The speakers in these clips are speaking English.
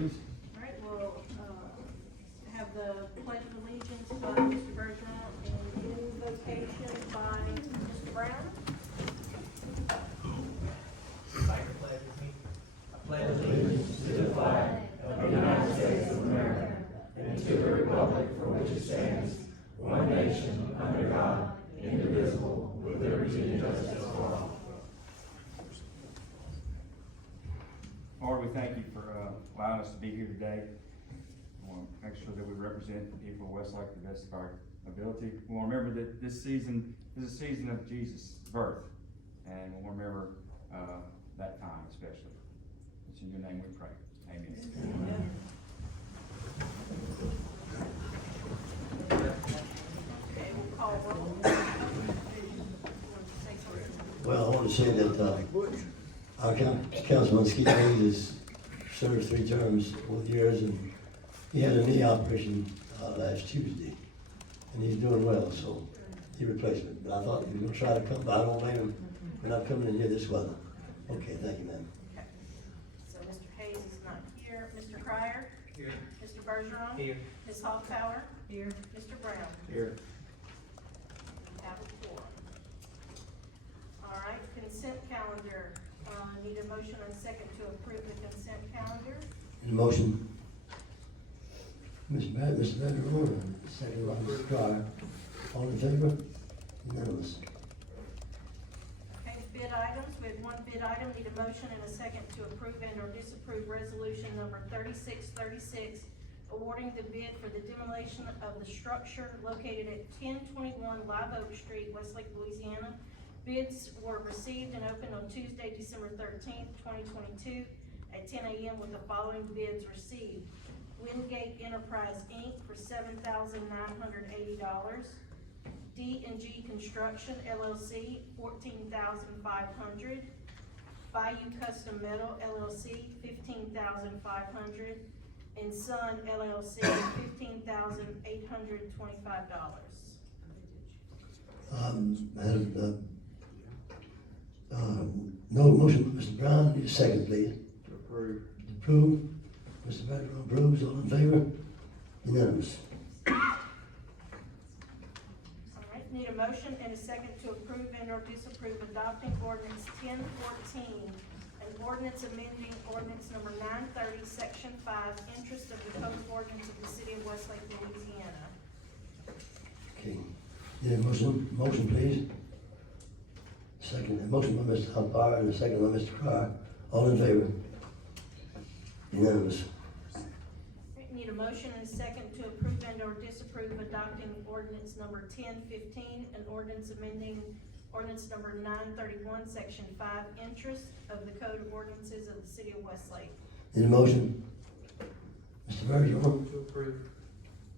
please. All right, we'll, have the pledge of allegiance by Mr. Bergeron and invocation by Mr. Brown. I pledge allegiance to the flag of the United States of America and to the republic for which it stands, one nation, under God, indivisible, with liberty and justice for all. Lord, we thank you for allowing us to be here today. We want to make sure that we represent the people of Westlake to the best of our ability. We want to remember that this season is a season of Jesus' birth, and we want to remember that time especially. It's in your name we pray. Amen. Amen. Okay, we'll call roll. Well, I want to say that our councilman Skeet Hayes has served 3 terms, 4 years, and he had a knee operation last Tuesday, and he's doing well, so knee replacement. But I thought he was going to try to come, but I don't blame him for not coming in here this weather. Okay, thank you, ma'am. Okay, so Mr. Hayes is not here. Mr. Cryer? Here. Mr. Bergeron? Here. Ms. Hoffpower? Here. Mr. Brown? Here. We have a quorum. All right, consent calendar. Need a motion and second to approve the consent calendar. Any motion? Mr. Vandermoon, second by Mr. Carr. All in favor? Unanimous. Okay, bid items. We have 1 bid item. Need a motion and a second to approve and or disapprove resolution number 3636, awarding the bid for the demolition of the structure located at 1021 Live Oak Street, Westlake, Louisiana. Bids were received and opened on Tuesday, December 13th, 2022 at 10 a.m. with the following bids received. Wingate Enterprise, Inc. for $7,980. D&G Construction, LLC, $14,500. Bayou Custom Metal, LLC, $15,500. And Sun, LLC, $15,825. No motion from Mr. Brown, need a second, please. To approve. Approve. Mr. Vandermoon approves, all in favor? Unanimous. All right, need a motion and a second to approve and or disapprove adopting ordinance 1014, an ordinance amending ordinance number 930, section 5, interest of the code of ordinance of the city of Westlake, Louisiana. Okay, need a motion please? Second, a motion by Mr. Hoffmeyer and a second by Mr. Carr. All in favor? Unanimous. Right, need a motion and a second to approve and or disapprove adopting ordinance number 1015, an ordinance amending ordinance number 931, section 5, interest of the code of ordinances of the city of Westlake. Need a motion? Mr. Bergeron, To approve.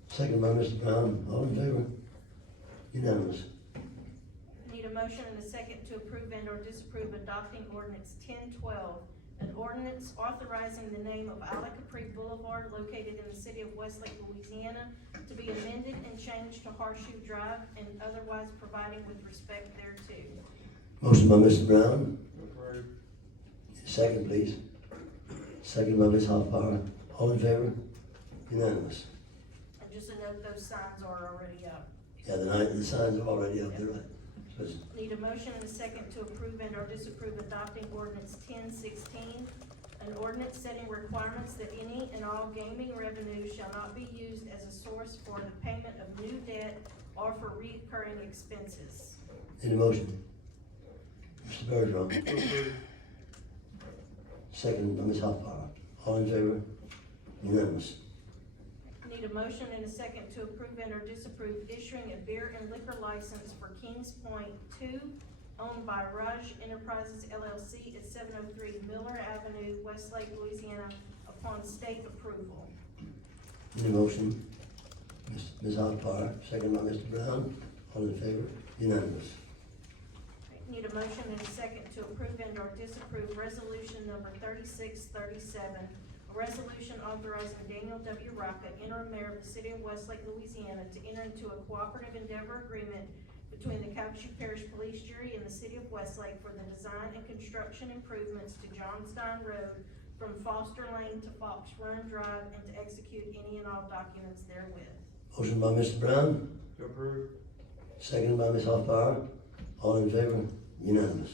second by Mr. Brown. All in favor? Unanimous. Need a motion and a second to approve and or disapprove adopting ordinance 1012, an ordinance authorizing the name of Isla Capri Boulevard located in the city of Westlake, Louisiana, to be amended and changed to Horseshoe Drive and otherwise providing with respect thereto. Motion by Mr. Brown. To approve. Second, please. Second by Ms. Hoffmeyer. All in favor? Unanimous. And just a note, those signs are already up. Yeah, the signs are already up there, right? So it's- Need a motion and a second to approve and or disapprove adopting ordinance 1016, an ordinance setting requirements that any and all gaming revenue shall not be used as a source for the payment of new debt or for recurring expenses. Need a motion? Mr. Bergeron. To approve. Second by Ms. Hoffmeyer. All in favor? Unanimous. Need a motion and a second to approve and or disapprove issuing a beer and liquor license for Kings Point 2, owned by Raj Enterprises LLC at 703 Miller Avenue, Westlake, Louisiana, upon state approval. Need a motion? Ms. Hoffmeyer, second by Mr. Brown. All in favor? Unanimous. Need a motion and a second to approve and or disapprove resolution number 3637, a resolution authorizing Daniel W. Rocca, interim mayor of the city of Westlake, Louisiana, to enter into a cooperative endeavor agreement between the Calcasieu Parish Police Jury and the city of Westlake for the design and construction improvements to Johnstein Road from Foster Lane to Fox Run Drive and to execute any and all documents therewith. Motion by Mr. Brown, To approve. second by Ms. Hoffbauer. All in favor? Unanimous.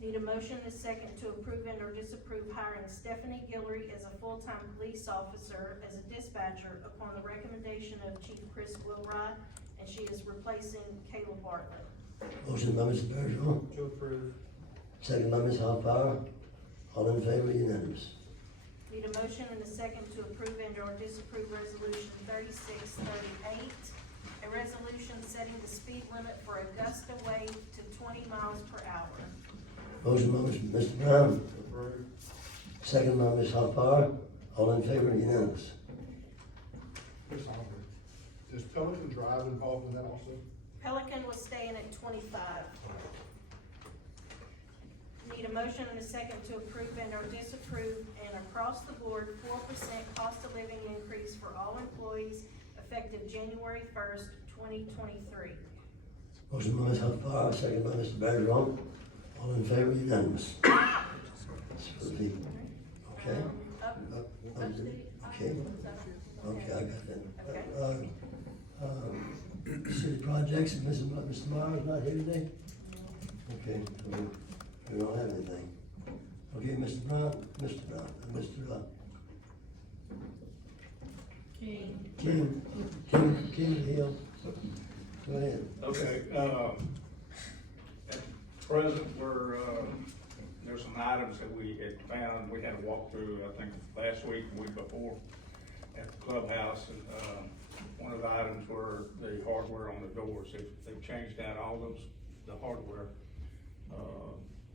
Need a motion and a second to approve and or disapprove hiring Stephanie Guillory as a full-time police officer as a dispatcher upon the recommendation of Chief Chris Wilrod, and she is replacing Kayla Bartlett. Motion by Mr. Bergeron, To approve. second by Ms. Hoffbauer. All in favor? Unanimous. Need a motion and a second to approve and or disapprove resolution 3638, a resolution setting the speed limit for Augusta Way to 20 miles per hour. Motion by Mr. Brown, To approve. second by Ms. Hoffbauer. All in favor? Unanimous. Ms. Oliver, is Pelican Drive involved in that also? Pelican was staying at 25. Need a motion and a second to approve and or disapprove an across-the-board 4% cost of living increase for all employees effective January 1st, 2023. Motion by Ms. Hoffbauer, second by Mr. Bergeron. All in favor? Unanimous. That's for the people. Okay? Upstate. Okay. Okay, I got that. Okay. City projects, Mr. Myers not here today? Okay, we don't have anything. Okay, Mr. King Hill. Go ahead. Okay, at present, there's some items that we had found, we had a walkthrough, I think, last week, the week before, at the clubhouse, and, one of the items were the hardware on the doors. They've changed out all the hardware.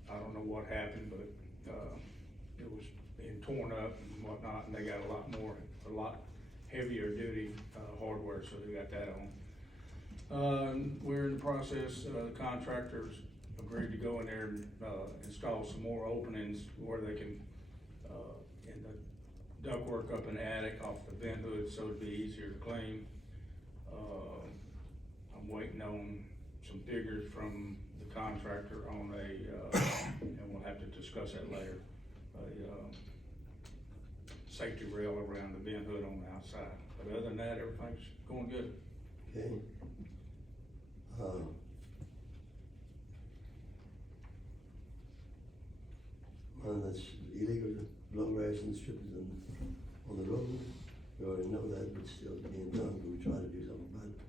I don't know what happened, but, it was being torn up and whatnot, and they got a lot heavier duty, hardware, so they got that on. We're in the process, the contractors agreed to go in there and, install some more openings where they can, in the ductwork up in the attic off the vent hood, so it'd be easier to clean. I'm waiting on some figures from the contractor on and we'll have to discuss that later, safety rail around the vent hood on the outside. But other than that, everything's going good. Okay. One that's illegal to blow grass and strippers on the road. We already know that, but still it's being done, we try to do something about it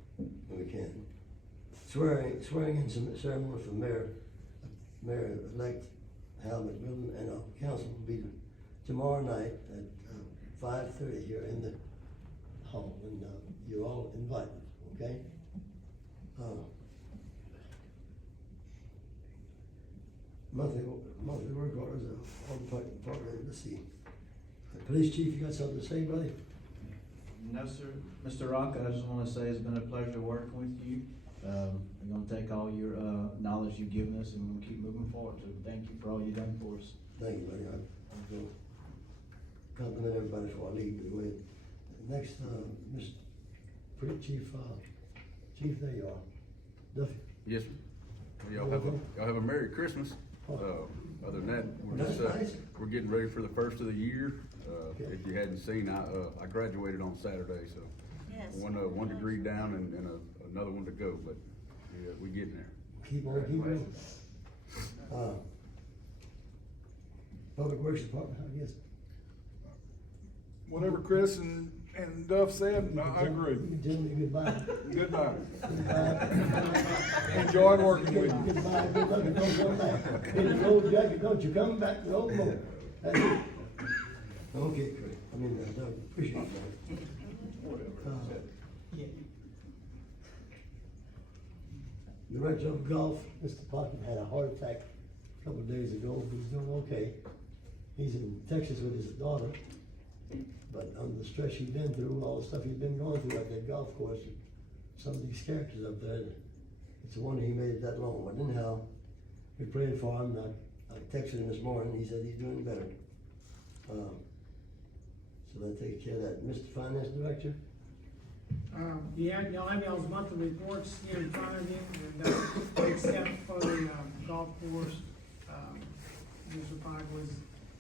when we can. Swearing in some ceremony for Mayor-elect Hal McMillan and our council will be tomorrow night at 5:30 here in the hall, and you're all invited, okay? Monthly work orders, all department, let's see. Police chief, you got something to say, buddy? No, sir. Mr. Rock, I just wanna say it's been a pleasure working with you. We're gonna take all your, knowledge you've given us and we're gonna keep moving forward, so thank you for all you've done for us. Thank you, buddy. I'm going to compliment everybody before I leave. Go ahead. Next, Mr. Chief, there you are. Duffy. Yes, sir. Y'all have a Merry Christmas. Other than that, That's nice. we're getting ready for the first of the year. Okay. If you hadn't seen, I graduated on Saturday, so Yes. one degree down and another one to go, but yeah, we getting there. Keep on. Public Works Department, I guess. Whatever Chris and Duff said, I agree. You can tell me goodbye. Goodbye. Goodbye. Enjoyed working with you. Goodbye, good luck, and don't come back. Hit the old jacket, don't you come back no more. That's it. Okay, Chris, Doug, appreciate that. Director of Golf, Mr. Pocket had a heart attack a couple of days ago, but he's doing okay. He's in Texas with his daughter, but under the stress he's been through, all the stuff he's been going through at that golf course, some of these characters up there, it's a wonder he made it that long. But anyhow, we prayed for him. I texted him this morning. He said he's doing better. So that takes care of that. Mr. Finance Director? Yeah, y'all have y'all's monthly reports here in front of you, and except for the golf course, Mr. Pike was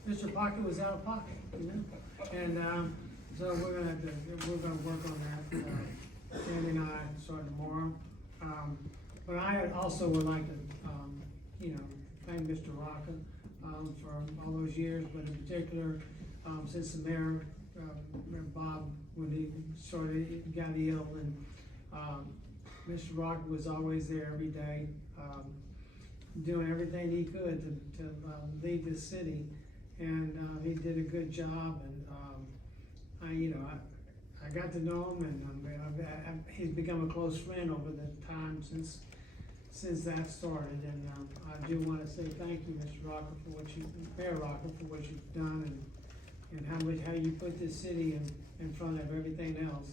Mr. Pocket was out of pocket, you know? And, so we're gonna work on that, Sandy and I, starting tomorrow. But I also would like to, you know, thank Mr. Rocca, for all those years, but in particular, since the mayor, Mayor Bob, when he got ill, and, Mr. Rocca was always there every day, doing everything he could to lead this city, and, he did a good job, and, I got to know him, and he's become a close friend over the time since that started, and I do want to say thank you, Mr. Rocker, Mayor Rocker, for what you've done, and how you put this city in front of everything else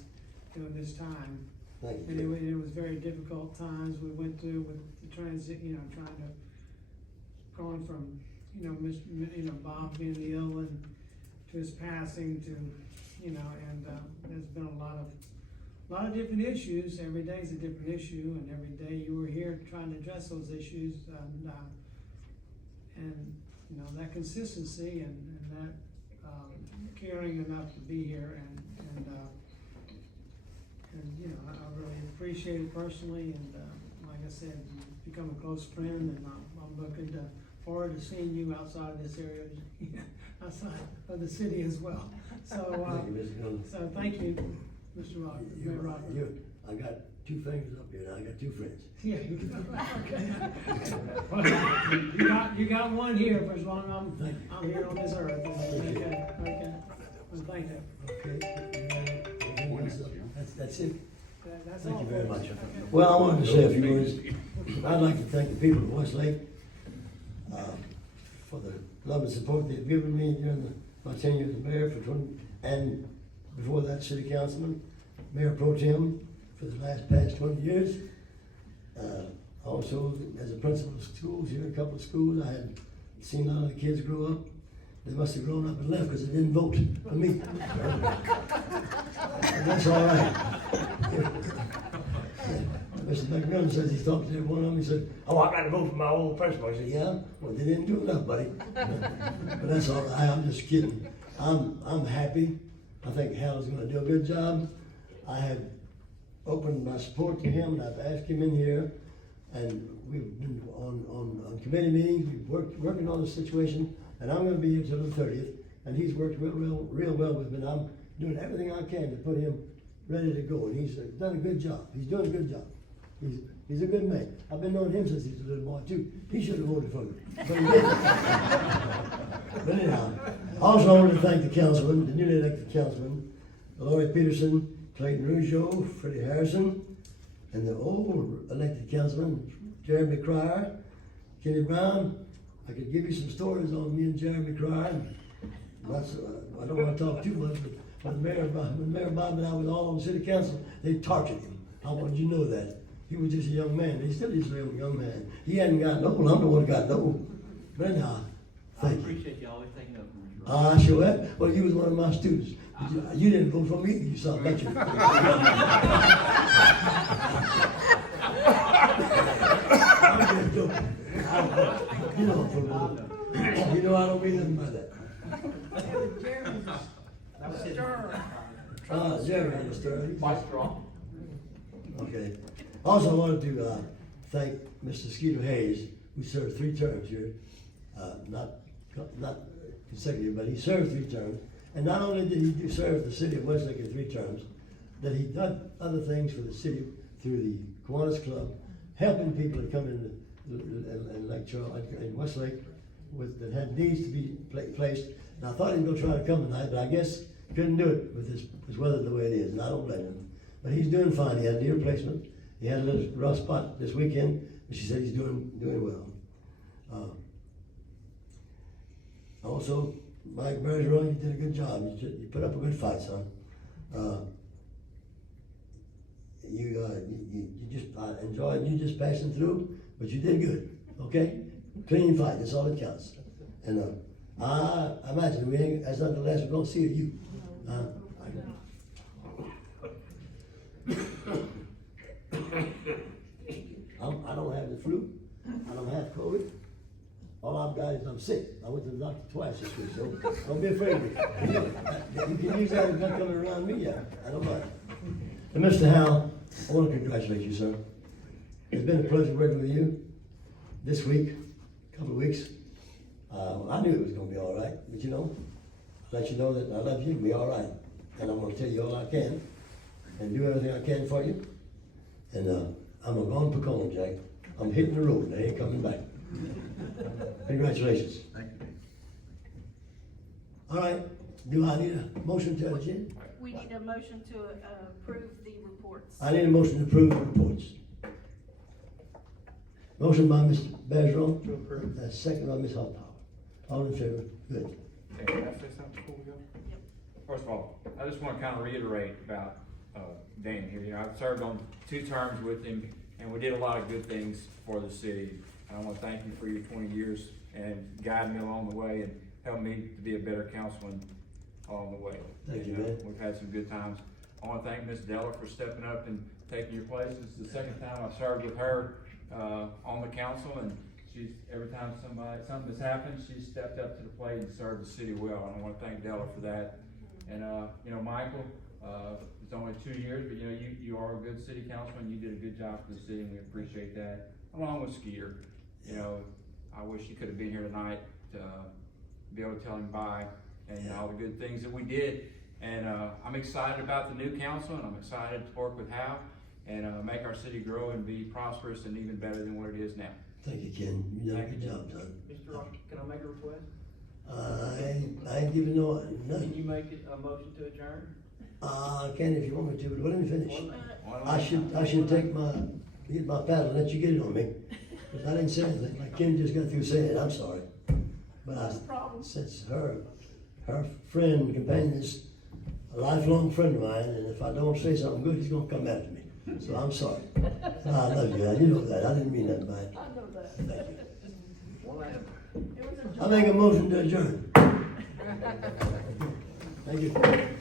during this time. Thank And you. it was very difficult times we went through with the transit, you know, going from, Bob being ill and to his passing to, and there's been a lot of different issues. Every day is a different issue, and every day you were here trying to address those issues, and that consistency and that caring enough to be here, and I really appreciate it personally, and like I said, you've become a close friend, and I'm looking forward to seeing you outside of this area, outside of the city as well. So, Thank you, Mr. Gunn. so thank you, Mr. Rocker, Mayor Rocker. I got two fingers up here, and I got two friends. Yeah, okay. You got one here for as long as I'm here on this earth. Okay. Well, thank you. Okay. That's it. That's Thank all. you very much. Okay. Well, I wanted to say a few words. I'd like to thank the people of Westlake for the love and support they've given me during my tenure as mayor and before that, city councilman, Mayor Pro Tem for the past 20 years. Also, as a principal of schools here, a couple of schools, I had seen a lot of the kids grow up. They must have grown up and left because they didn't vote for me. And that's all right. Mr. McMillan says he's talked to one of them. He said, "Oh, I got to vote for my old principal." I said, "Yeah, well, they didn't do enough, buddy." But that's all right. I'm just kidding. I'm happy. I think Hal is going to do a good job. I have opened my support to him, and I've asked him in here, and we've been on committee meetings. We've working on the situation, and I'm going to be here till the 30th. And he's worked real well with me. And I'm doing everything I can to put him ready to go. And he's done a good job. He's doing a good job. He's a good man. I've been knowing him since he was a little boy too. He should have voted for me, but he didn't. But anyhow, also I want to thank the councilman, the newly elected councilman, Laurie Peterson, Clayton Rougeau, Freddie Harrison, and the old elected councilman, Jeremy Cryer, Kenny Brown. I could give you some stories on me and Jeremy Cryer. I don't want to talk too much, but when Mayor Bob and I was all on the city council, they tortured him. I wanted you to know that. He was just a young man. He still is a young man. He hadn't gotten old. I'm the one that got old. But anyhow, thank you. I appreciate you always thinking of me. I sure have. Well, you was one of my students. You didn't vote for me, you son of a bitch. I'm just joking. You know, you know I don't mean nothing by that. Jeremy had a story. Quite strong. Okay. Also, I wanted to thank Mr. Skeeter Hayes, who served 3 terms here. Not consecutive, but he served 3 terms. And not only did he serve the city of Westlake in 3 terms, that he done other things for the city through the Kiwanis Club, helping people that come in and lecture in Westlake that had needs to be placed. And I thought he was going to try to come tonight, but I guess couldn't do it with his weather the way it is, and I don't blame him. But he's doing fine. He had a knee replacement. He had a little rough spot this weekend, but she said he's doing well. Also, Mike Bergeron, you did a good job. You put up a good fight, son. I enjoyed you just passing through, but you did good. Okay, clean fight. That's all that counts. And I imagine that's not the last we're gonna see of you. I don't have the flu. I don't have COVID. All I've got is I'm sick. I went to the doctor twice this week, so don't be afraid of me. You can use that as not coming around me, yeah, I don't mind. And Mr. Howell, I want to congratulate you, sir. It's been a pleasure working with you this week, couple of weeks. I knew it was gonna be all right, but you know, I'll let you know that I love you, be all right. And I'm gonna tell you all I can, and do everything I can for you. And, I'm a gone Pecone, Jack. I'm hitting the road, I ain't coming back. Congratulations. Thank you. All right, do I need a motion to adjourn? We need a motion to, approve the reports. I need a motion to approve the reports. Motion by Mr. Bergeron. To approve. Second by Ms. Hoppower. All in favor? Good. Hey, can I say something before we go? Yep. First of all, I just wanna kinda reiterate about, Dan here, you know, I've served on 2 terms with him, and we did a lot of good things for the city. And I wanna thank you for your 20 years and guiding me along the way and helping me to be a better councilman along the way. Thank you, know, man. We've had some good times. I wanna thank Ms. Della for stepping up and taking your place. This is the second time I've served with her, on the council, and she's, every time something has happened, she's stepped up to the plate and served the city well, and I wanna thank Della for that. And, you know, Michael, it's only 2 years, but you know, you are a good city councilman, you did a good job for the city, and we appreciate that, along with Skeeter. You know, I wish he could have been here tonight to be able to tell him bye, and all the good things that we did. And, I'm excited about the new council, and I'm excited to work with Hal, and, make our city grow and be prosperous and even better than what it is now. Thank you, Ken. You done a good job, son. Mr. Rock, can I make a request? I ain't giving no, Can nothing. you make it a motion to adjourn? Ken, if you want me to, but let me finish. Why don't I should get my paddle and let you get it on me, because I didn't say anything, like Ken just got through saying, I'm sorry. But since her friend and companion is a lifelong friend of mine, and if I don't say something good, he's gonna come after me, so I'm sorry. I love you, you know that, I didn't mean that bad. I know that. Thank you. One item. It was a I make a motion to adjourn. Thank you.